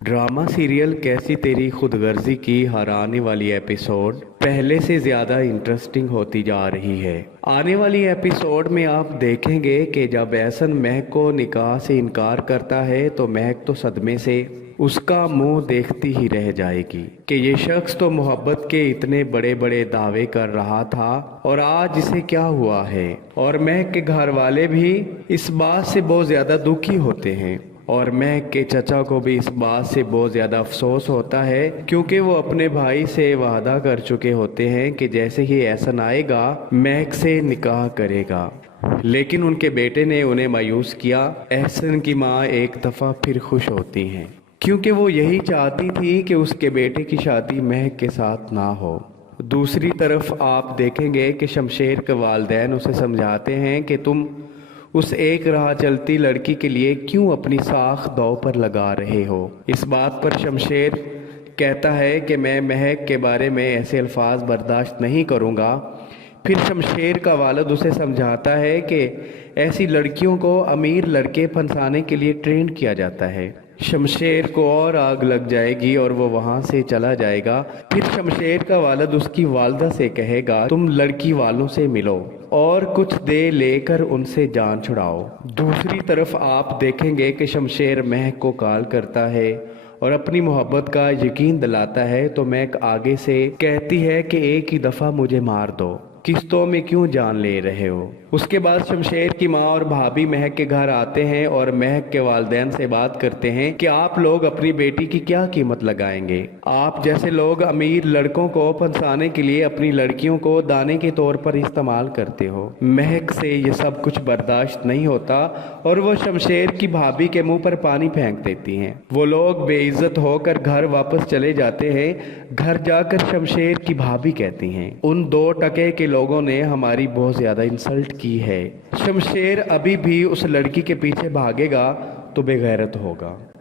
Drama serial कैसी तेरी खुदगर्जी की हर आने वाली एपिसोड पहले से ज़्यादा इंटरेस्टिंग होती जा रही है। आने वाली एपिसोड में आप देखेंगे कि जब एहसन महक को निकाह से इनकार करता है तो महक तो सदमे से उसका मुंह देखती ही रह जाएगी कि ये शख्स तो मोहब्बत के इतने बड़े बड़े दावे कर रहा था और आज इसे क्या हुआ है। और महक के घर वाले भी इस बात से बहुत ज़्यादा दुखी होते हैं और महक के चचा को भी इस बात से बहुत ज़्यादा अफसोस होता है क्योंकि वो अपने भाई से वादा कर चुके होते हैं कि जैसे ही एहसन आएगा महक से निकाह करेगा। लेकिन उनके बेटे ने उन्हें मायूस किया। एहसन की माँ एक दफ़ा फिर खुश होती हैं क्योंकि वो यही चाहती थी कि उसके बेटे की शादी महक के साथ ना हो। दूसरी तरफ आप देखेंगे कि शमशेर के वालिदैन उसे समझाते हैं कि तुम उस एक राह चलती लड़की के लिए क्यों अपनी साख दांव पर लगा रहे हो। इस बात पर शमशेर कहता है कि मैं महक के बारे में ऐसे अल्फाज बर्दाश्त नहीं करूँगा। फिर शमशेर का वालिद उसे समझाता है कि ऐसी लड़कियों को अमीर लड़के फंसाने के लिए ट्रेन किया जाता है। शमशेर को और आग लग जाएगी और वो वहाँ से चला जाएगा। फिर शमशेर का वालिद उसकी वालदा से कहेगा तुम लड़की वालों से मिलो और कुछ दे लेकर उनसे जान छुड़ाओ। दूसरी तरफ आप देखेंगे कि शमशेर महक को कॉल करता है और अपनी मोहब्बत का यकीन दिलाता है तो महक आगे से कहती है कि एक ही दफ़ा मुझे मार दो, किस्तों में क्यों जान ले रहे हो। उसके बाद शमशेर की माँ और भाभी महक के घर आते हैं और महक के वालिदैन से बात करते हैं कि आप लोग अपनी बेटी की क्या कीमत लगाएंगे। आप जैसे लोग अमीर लड़कों को फंसाने के लिए अपनी लड़कियों को दाने के तौर पर इस्तेमाल करते हो। महक से ये सब कुछ बर्दाश्त नहीं होता और वो शमशेर की भाभी के मुंह पर पानी फेंक देती हैं। वो लोग बेइज्जत होकर घर वापस चले जाते हैं। घर जाकर शमशेर की भाभी कहती हैं उन 2 टके के लोगों ने हमारी बहुत ज़्यादा इंसल्ट की है। शमशेर अभी भी उस लड़की के पीछे भागेगा तो बेगैरत होगा।